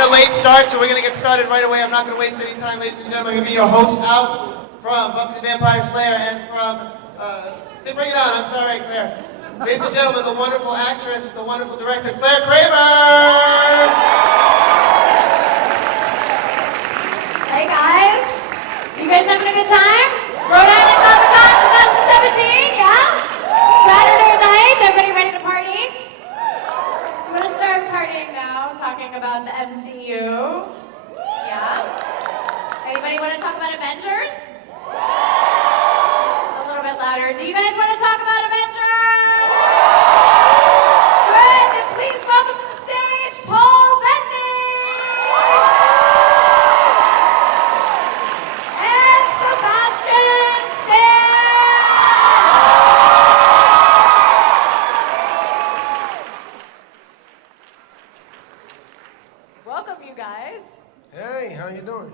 getting a late start, so we're going to get started right away. I'm not going to waste any time, ladies and gentlemen. I'm going to be your host, Alf, from Buffy the Vampire Slayer, and from, bring it on, I'm sorry, Claire. Ladies and gentlemen, the wonderful actress, the wonderful director, Claire Kramer! Hey guys, you guys having a good time? Rhode Island Comic Con 2017, yeah? Saturday night, everybody ready to party? I'm gonna start partying now, talking about the MCU. Yeah? Anybody want to talk about Avengers? A little bit louder. Do you guys want to talk about Avengers? Good, then please welcome to the stage, Paul Bettany! And Sebastian Stan! Welcome, you guys. Hey, how you doing?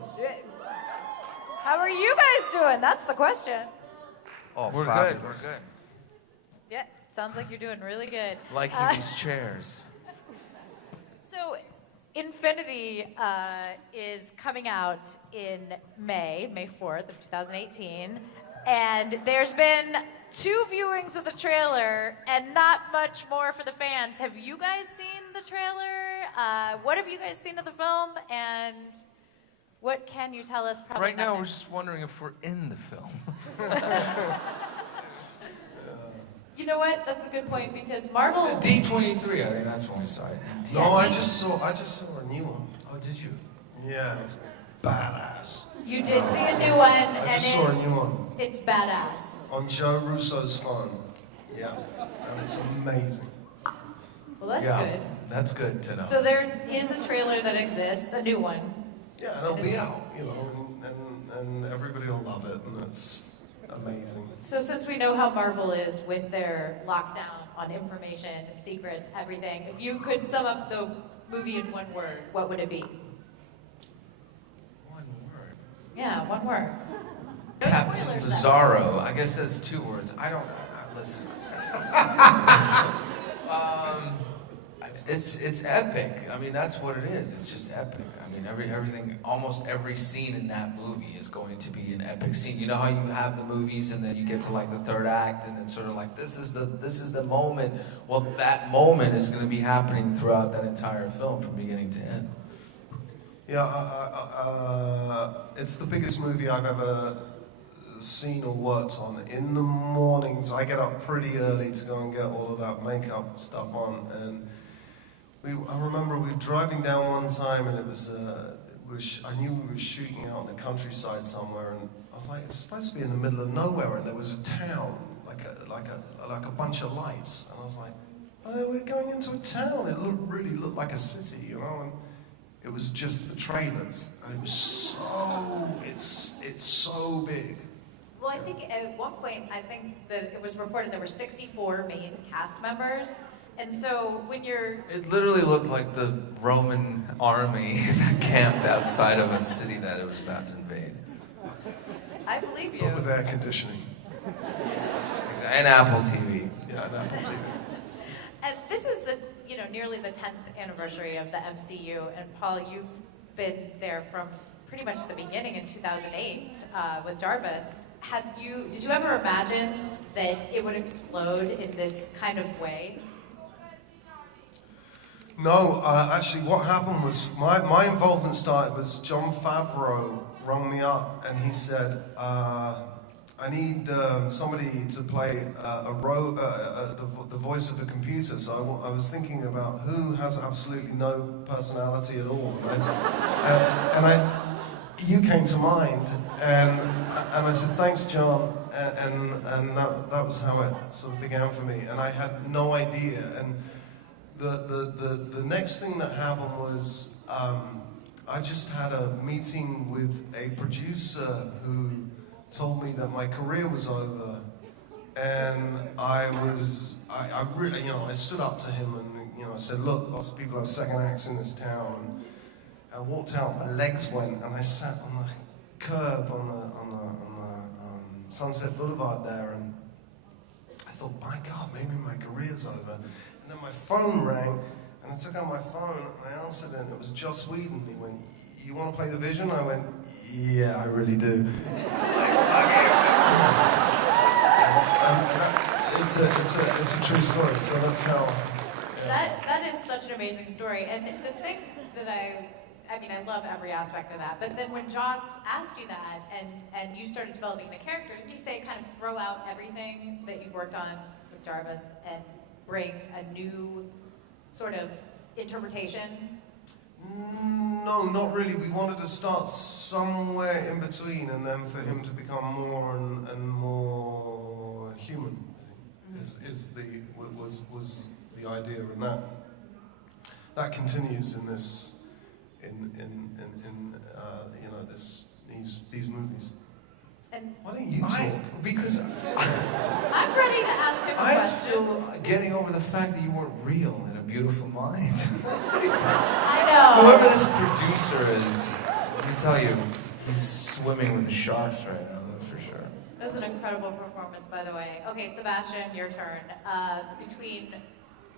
How are you guys doing? That's the question. Oh, We're fabulous. good. We're good. Yeah, sounds like you're doing really good. Liking these chairs. So, Infinity is coming out in May 4th of 2018, and there's been 2 viewings of the trailer and not much more for the fans. Have you guys seen the trailer? What have you guys seen of the film, and what can you tell us? Probably Right now, nothing. we're just wondering if we're in the film. You know what? That's a good point because Marvel. It's a D23, I think that's when we saw it. No, I just saw a new one. Oh, did you? Yeah, it's badass. You did see a new one, I and just saw a new one it's badass. on Joe Russo's phone. Yeah, and it's amazing. Well, that's yeah, good. that's good to know. So there is a trailer that exists, a new one. Yeah, it'll be out, you know, and everybody will love it, and it's amazing. So since we know how Marvel is with their lockdown on information, secrets, everything, if you could sum up the movie in one word, what would it be? One word. Yeah, one word. No Captain spoilers, though. Bizarro. I guess that's 2 words. I don't know. Listen. It's epic. I mean, that's what it is. It's just epic. I mean, everything, almost every scene in that movie is going to be an epic scene. You know how you have the movies and then you get to like the 3rd act and then sort of like this is the moment. Well, that moment is going to be happening throughout that entire film from beginning to end. Yeah, it's the biggest movie I've ever seen or worked on. In the mornings, I get up pretty early to go and get all of that makeup stuff on, and I remember we were driving down one time, and I knew we were shooting out in the countryside somewhere, and I was like, it's supposed to be in the middle of nowhere, and there was a town, like a bunch of lights, and I was like, oh, we're going into a town. It really looked like a city, you know, and it was just the trailers, and it was it's so big. Well, I think at one point, I think that it was reported there were 64 main cast members. And so when you're... It literally looked like the Roman army that camped outside of a city that it was about to invade. I believe you. But with air conditioning. And Apple TV. Yeah, and Apple TV. And this is nearly the 10th anniversary of the MCU. And Paul, you've been there from pretty much the beginning in 2008 with Jarvis. Did you ever imagine that it would explode in this kind of way? No, actually what happened was my involvement started was Jon Favreau rang me up and he said, I need somebody to play the voice of a computer. So I was thinking about who has absolutely no personality at all. You came to mind, and I said, thanks, John, and that was how it sort of began for me. And I had no idea. And the next thing that happened was I just had a meeting with a producer who told me that my career was over, and I really, I stood up to him and I said, look, lots of people have second acts in this town. And I walked out, my legs went, and I sat on the curb on Sunset Boulevard there, and I thought, my God, maybe my career's over. And then my phone rang, And I took out my phone and I answered it, and it was Joss Whedon. He went, "You want to play the Vision?" I went, "Yeah, I really do." It's a true story, so that's how. Yeah. That is such an amazing story. And the thing that I mean, I love every aspect of that. But then when Joss asked you that and you started developing the character, did he say kind of throw out everything that you've worked on with Jarvis and bring a new sort of interpretation? No, not really. We wanted to start somewhere in between, and then for him to become more and more human. Was the idea, and that continues in this these movies. And why don't you talk? Because I'm ready to ask him a question. I'm still getting over the fact that you weren't real in A Beautiful Mind. I know. Whoever this producer is, let me tell you, he's swimming with the sharks right now, that's for sure. That was an incredible performance, by the way. Okay, Sebastian, your turn. Between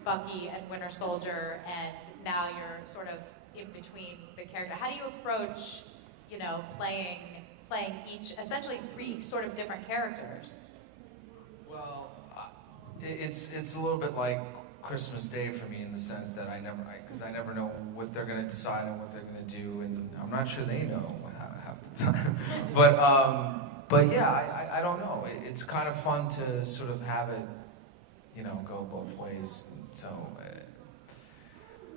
Bucky and Winter Soldier, and now you're sort of in between the character. How do you approach, playing each, essentially 3 sort of different characters? Well, it's a little bit like Christmas Day for me in the sense that I never know what they're going to decide on what they're going to do, and I'm not sure they know half the time. But yeah, I don't know. It's kind of fun to sort of have it, go both ways. So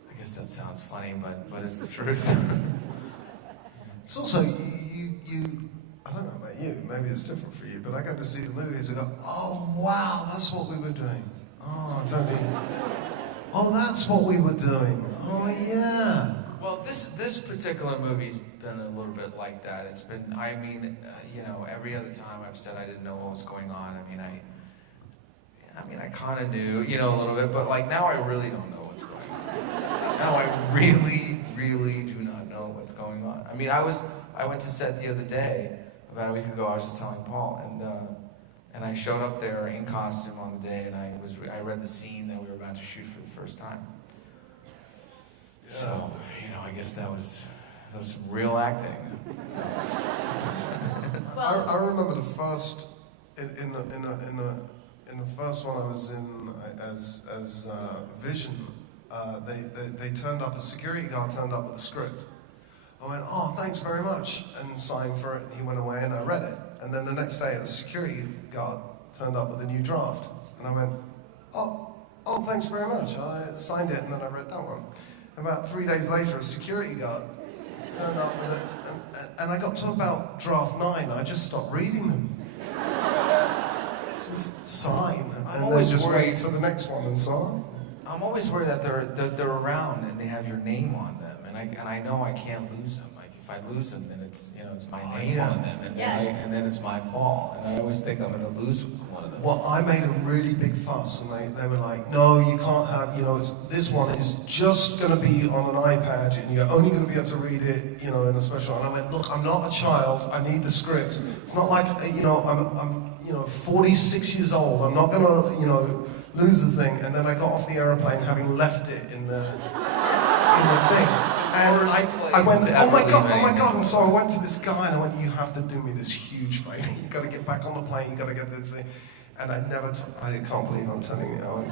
I guess that sounds funny, but it's the truth. It's also you. I don't know about you. Maybe it's different for you, but I go to see the movies and go, "Oh wow, that's what we were doing." Oh, oh, that's what we were doing. Oh yeah. Well, this particular movie's been a little bit like that. It's been, every other time I've said I didn't know what was going on. I kind of knew, a little bit, but like now I really don't know what's going on. Now I really, really do not know what's going on. I went to set the other day, about a week ago. I was just telling Paul, and I showed up there in costume on the day, and I read the scene that we were about to shoot for the first time. Yeah. So, I guess that was some real acting. I remember the first in the first one I was in as Vision. They turned up. A security guard turned up with a script. I went, "Oh, thanks very much," and signed for it. And he went away, and I read it. And then the next day, a security guard turned up with a new draft, and I went, "Oh, thanks very much." I signed it, and then I read that one. About 3 days later, a security guard turned up with it, and I got to about draft 9. I just stopped reading them. Just sign, and then just wait for the next one and sign. I'm always worried that they're around and they have your name on them, and I know I can't lose them. Like if I lose them, then it's my name on them, and then it's my fault. And I always think I'm going to lose one of them. Well, I made a really big fuss, and they were like, "No, you can't have. This one is just going to be on an iPad, and you're only going to be able to read it, in a special." And I went, "Look, I'm not a child. I need the script. It's not like I'm 46 years old. I'm not going to lose the thing." And then I got off the airplane having left it in the thing. And I went, oh my God. And so I went to this guy and I went, "You have to do me this huge favor. You've got to get back on the plane. You've got to get this thing." And I can't believe I'm telling you. I'm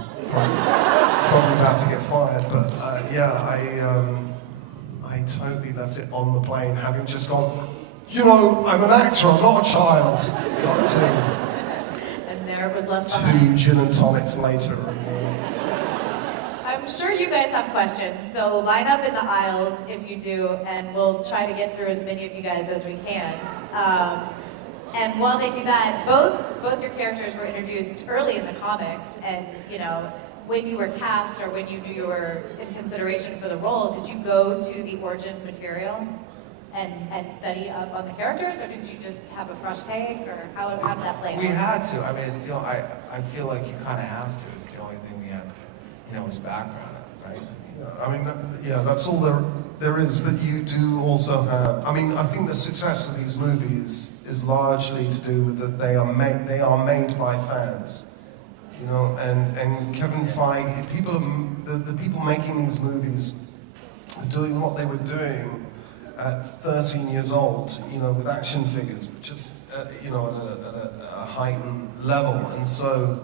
probably about to get fired. But I totally left it on the plane, having just gone, "I'm an actor, I'm not a child." Got to. And there it was left 2 behind. gin and tonics later. I'm sure you guys have questions, so line up in the aisles if you do, and we'll try to get through as many of you guys as we can. And while they do that, both your characters were introduced early in the comics, and when you were cast or when you knew you were in consideration for the role, did you go to the origin material and study up on the characters, or did you just have a fresh take, or how did that play out? We had to. It's the I feel like you kind of have to. It's the only thing we have, is background, right? That's all there is. But you do also have. I think the success of these movies is largely to do with that they are made by fans. you know, and Kevin Feige, the people making these movies are doing what they were doing at 13 years old, you know, with action figures, but just, you know, at a heightened level. And so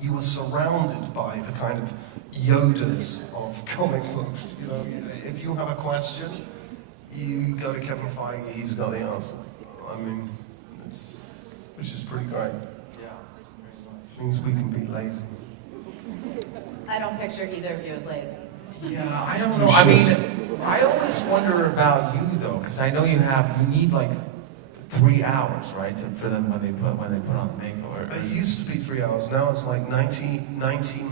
you were surrounded by the kind of Yodas of comic books. You know, if you have a question, you go to Kevin Feige, he's got the answer. I mean, which is pretty great. Yeah. Means we can be lazy. I don't picture either of you as lazy. Yeah, I don't know. I mean, I always wonder about you though, because I know you need like 3 hours, right, for them when they put on the makeover. It used to be 3 hours. Now it's like 90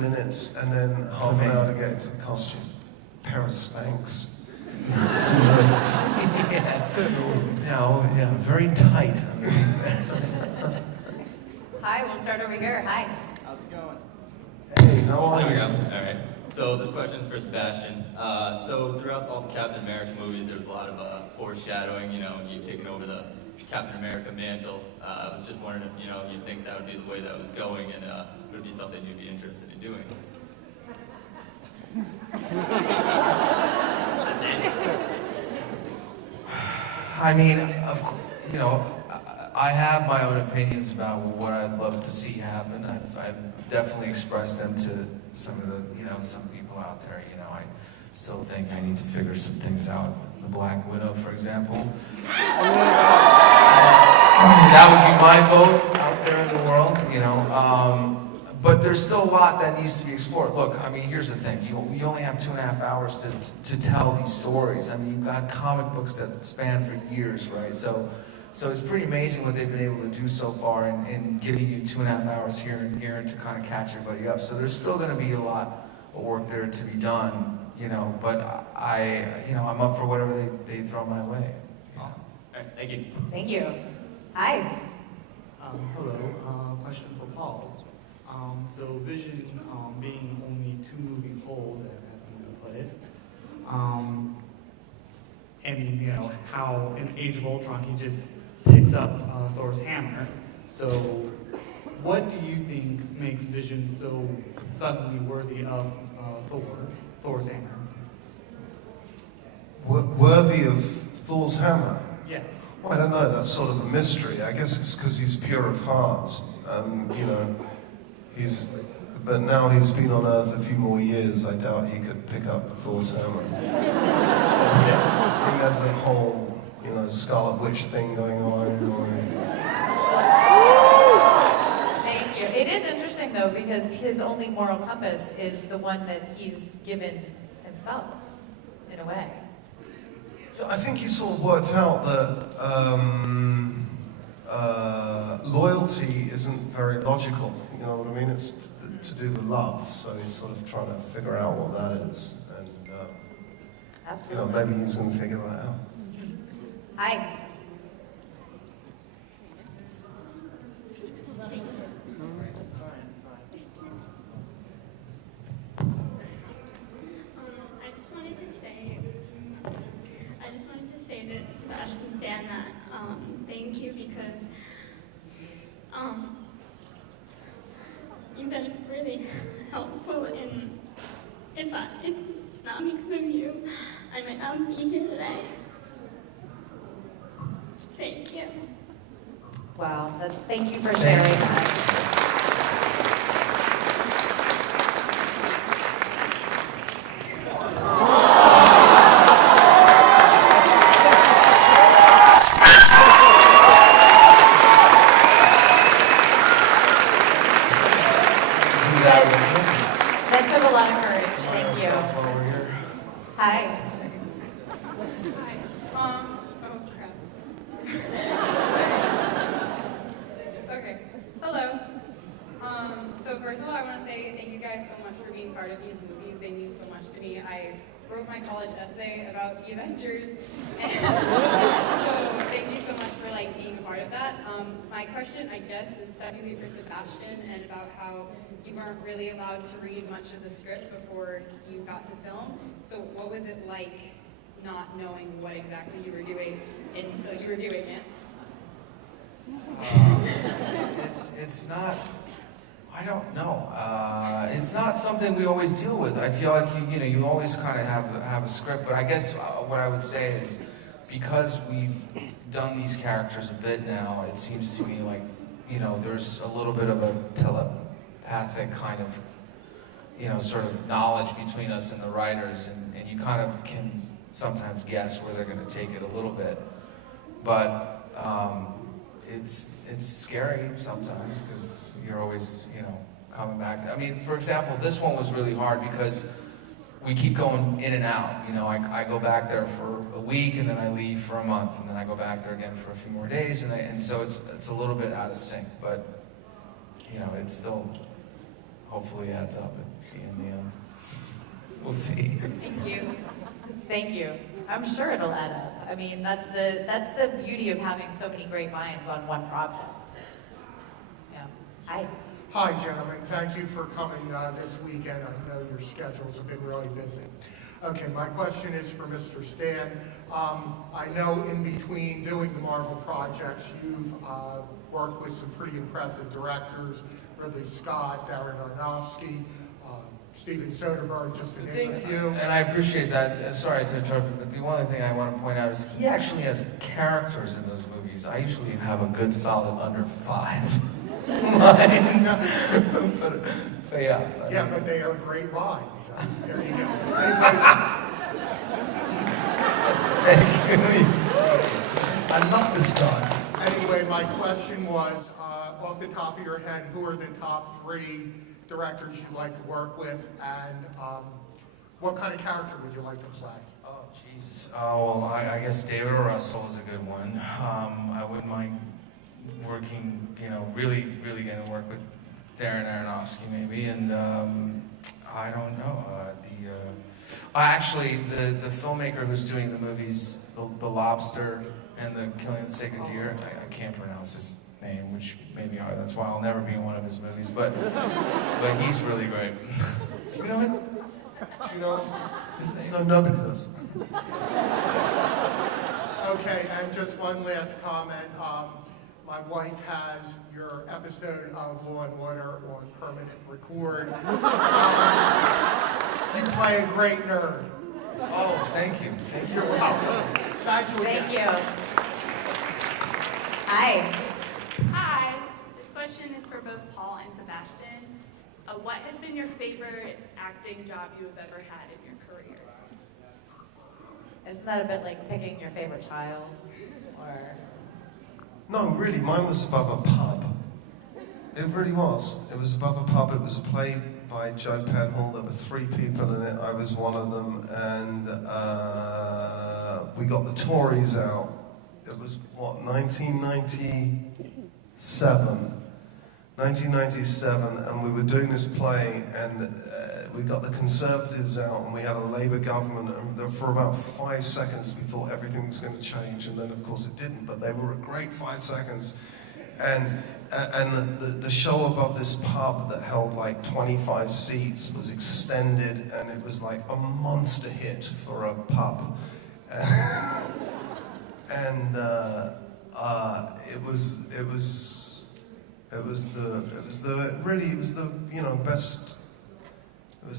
minutes and then half an hour to get into the costume. A pair of Spanx. Some lifts. Yeah, very tight underneath this. Hi, we'll start over here. Hi. How's it going? Hey, how are There we you? go. All right. So this question is for Sebastian. So throughout all the Captain America movies, there was a lot of foreshadowing. You know, you taking over the Captain America mantle. I was just wondering if you think that would be the way that was going, and would it be something you'd be interested in doing? That's it. I mean, of course, you know, I have my own opinions about what I'd love to see happen. I've definitely expressed them to some of some people out there. You know, I still think I need to figure some things out with the Black Widow, for example. That would be my vote out there in the world, you know. But there's still a lot that needs to be explored. Look, I mean, here's the thing. You only have 2.5 hours to tell these stories. I mean, you've got comic books that span for years, right? So it's pretty amazing what they've been able to do so far in giving you 2.5 hours here and here to kind of catch everybody up. So there's still going to be a lot of work there to be done, you know. But I'm up for whatever they throw my way. Awesome. All right. Thank you. Thank you. Hi. Hello, question for Paul. So Vision being only 2 movies old, as I'm going to put it, and you know how in Age of Ultron he just picks up Thor's hammer. So what do you think makes Vision so suddenly worthy of Thor's hammer? Worthy of Thor's hammer? Yes. Well, I don't know, that's sort of a mystery. I guess it's because he's pure of heart. You know, but now he's been on Earth a few more years, I doubt he could pick up Thor's hammer. I think there's that whole, you know, Scarlet Witch thing going on. Thank you. It is interesting though because his only moral compass is the one that he's given himself, in a way. I think he sort of worked out that loyalty isn't very logical, you know what I mean? It's to do with love, so he's sort of trying to figure out what that is. And, Absolutely. you know, maybe he's going to figure that out. Hi. I just wanted to say to Sebastian Stan that thank you because you've been really helpful and if not because of you, I might not be here today. Thank you. Wow. Thank you for sharing that. That took a lot of courage. Thank you. While we're here. Hi. Oh crap. Okay. Hello. So first of all, I want to say thank you guys so much for being part of these movies. They mean so much to me. I wrote my college essay about the Avengers, and so thank you so much for being a part of that. My question, I guess, is definitely for Sebastian and about how you weren't really allowed to read much of the script before you got to film. So what was it like not knowing what exactly you were doing until you were doing it? It's not. I don't know. It's not something we always deal with. I feel like you always kind of have a script, but I guess what I would say is because we've done these characters a bit now, it seems to me like there's a little bit of a telepathic kind of sort of knowledge between us and the writers, and you kind of can sometimes guess where they're going to take it a little bit, but it's scary sometimes because you're always coming back to, I mean, for example, this one was really hard because we keep going in and out. I go back there for a week and then I leave for a month and then I go back there again for a few more days, and so it's a little bit out of sync, but it still hopefully adds up in the end. We'll see. Thank you. Thank you. I'm sure it'll add up. I mean, that's the beauty of having so many great minds on one project. Yeah. Hi, gentlemen. Thank you for coming this weekend. I know your schedules have been really busy. Okay, my question is for Mr. Stan. I know in between doing the Marvel projects, you've worked with some pretty impressive directors, Ridley Scott, Darren Aronofsky, Steven Soderbergh, just to name a few. And I appreciate that. Sorry to interrupt, but the only thing I want to point out is he actually has characters in those movies. I usually have a good solid under 5 lines. but yeah. Yeah, but they are great lines. So there you go. Thank you. I love this guy. Anyway, my question was, off the top of your head, who are the top 3 directors you like to work with, and what kind of character would you like to play? Oh, Jesus. Oh, well, I guess David O. Russell is a good one. I wouldn't mind working, really getting to work with Darren Aronofsky maybe, and I don't know. Actually, the filmmaker who's doing the movies, The Lobster and The Killing of the Sacred Deer, I can't pronounce his name, which maybe that's why I'll never be in one of his movies, but he's really great. Do you know him? Do you know his name? No, nobody does. Okay, and just one last comment. My wife has your episode of Law and Order on permanent record. You play a great nerd. Oh, thank you. Thank you. You're welcome. Thank you again. Thank you. Hi. Hi, this question is for both Paul and Sebastian. What has been your favorite acting job you have ever had in your career? Isn't that a bit like picking your favorite child? Or No, really, mine was above a pub. It really was. It was above a pub. It was a play by Joe Penhall. There were 3 people in it. I was one of them, and we got the Tories out. It was, 1997, and we were doing this play, and we got the Conservatives out, and we had a Labour government, and for about 5 seconds we thought everything was going to change, and then of course it didn't, but they were a great 5 seconds. And the show above this pub that held like 25 seats was extended, and it was like a monster hit for a pub. And it was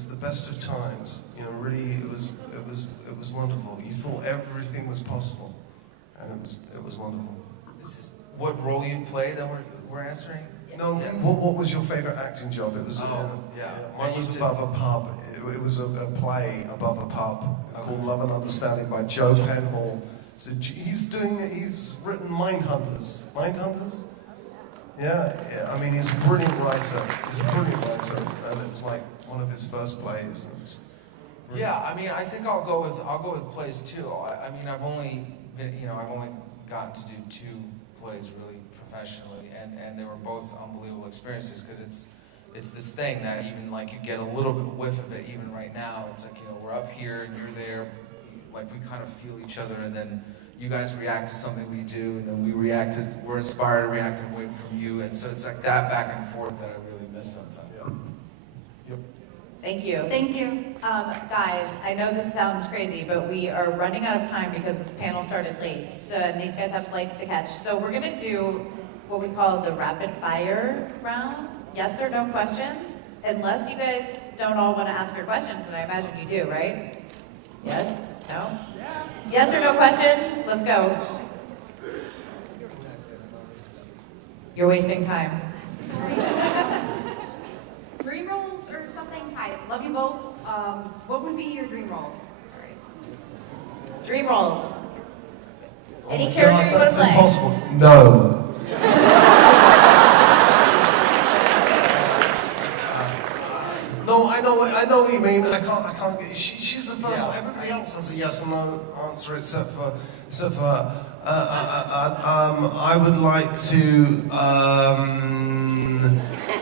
the best of times. Really, it was wonderful. You thought everything was possible, and it was wonderful. This is what role you play that we're answering? No, what was your favorite acting job? It was mine was above a pub. It was a play above a pub called Love and Understanding by Joe Penhall. So he's written Mindhunters. Mindhunters? Yeah, I mean, he's a brilliant writer. And it was like one of his first plays. Yeah, I mean, I think I'll go with plays too. I mean, I've only gotten to do 2 plays really professionally, and they were both unbelievable experiences because it's this thing that even like you get a little bit whiff of it even right now. It's like we're up here and you're there, like we kind of feel each other, and then you guys react to something we do, and then we're inspired to react and wait from you, and so it's like that back and forth that I really miss sometimes. Yep. thank you. Thank you. Guys, I know this sounds crazy, but we are running out of time because this panel started late. So and these guys have flights to catch. So we're gonna do what we call the rapid fire round. Yes or no questions, unless you guys don't all want to ask your questions, and I imagine you do, right? Yes? No? Yes or no question? Let's go. You're wasting time. Dream roles or something? Hi, love you both. What would be your dream roles? Sorry. Dream roles. Any Oh my character God, you want to that's play? impossible. No. No, I know what you mean. I can't get. She's the first one. Everybody else has a yes or no answer except for her. I would like to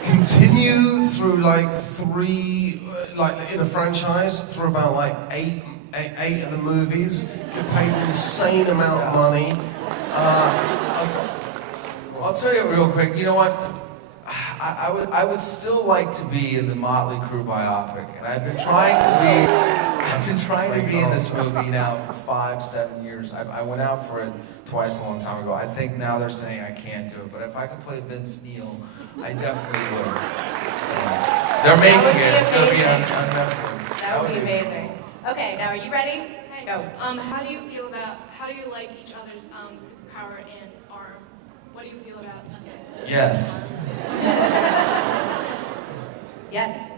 continue through like three, like in a franchise, through about like eight of the movies. Get paid an insane amount of money. I'll tell you real quick. You know what? I would still like to be in the Motley Crue biopic, and I've been trying to be in this movie now for 5-7 years. I went out for it twice a long time ago. I think now they're saying I can't do it, but if I could play Vince Neil, I definitely would. They're making it. It's going to be on Netflix. That would be amazing. Okay, now are you ready? Go. How do you like each other's superpower and arm? What do you feel about that? Yes. Yes.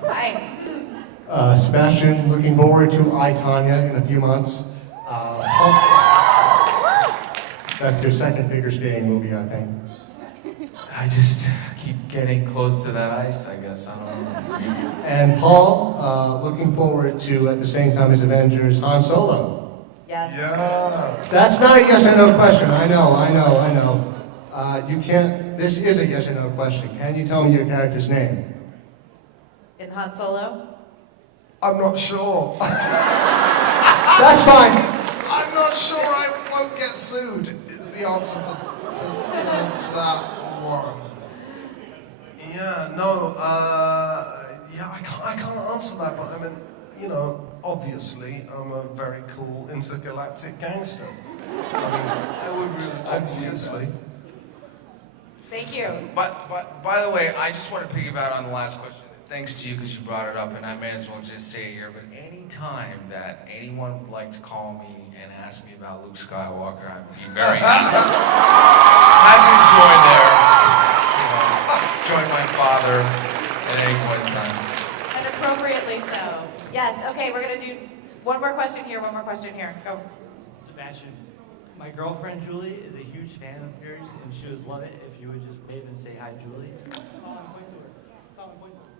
Hi. Sebastian, looking forward to I, Tonya in a few months. That's your second figure skating movie, I think. I just keep getting close to that ice, I guess. I don't know. And Paul, looking forward to, at the same time as Avengers, Han Solo. Yes. Yeah. That's not a yes or no question. I know. You can't, this is a yes or no question. Can you tell me your character's name? In Han Solo? I'm not sure. That's fine. I'm not sure I won't get sued, is the answer to that one. Yeah, no, I can't answer that, but I mean, you know, obviously, I'm a very cool intergalactic gangster. I mean, I would really, obviously. Thank you. But by the way, I just want to piggyback on the last question. Thanks to you because you brought it up, and I may as well just say it here. But any time that anyone would like to call me and ask me about Luke Skywalker, I'd be very happy to join my father at any point in time. And appropriately so. Yes. Okay, we're gonna do one more question here. Go. Sebastian, my girlfriend Julie is a huge fan of yours, and she would love it if you would just wave and say hi, Julie.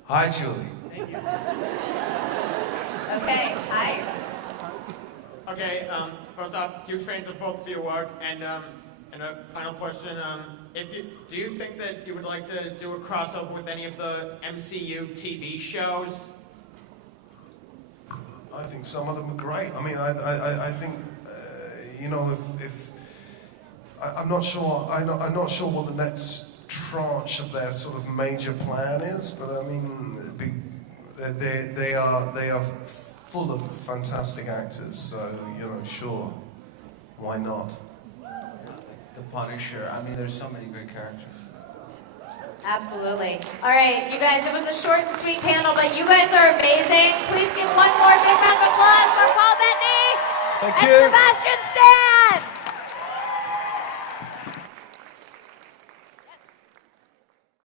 Hi, Julie. Thank you. Okay. Hi. Okay. First off, huge fans of both of your work, and a final question: do you think that you would like to do a crossover with any of the MCU TV shows? I think some of them are great. I mean, I think, you know, if I'm not sure. I'm not sure what the next tranche of their sort of major plan is, but I mean, they are full of fantastic actors. So you know, sure, why not? The Punisher. I mean, there's so many great characters. Absolutely. All right, you guys, it was a short and sweet panel, but you guys are amazing. Please give one more big round of applause for Paul Bettany Thank and you. Sebastian Stan.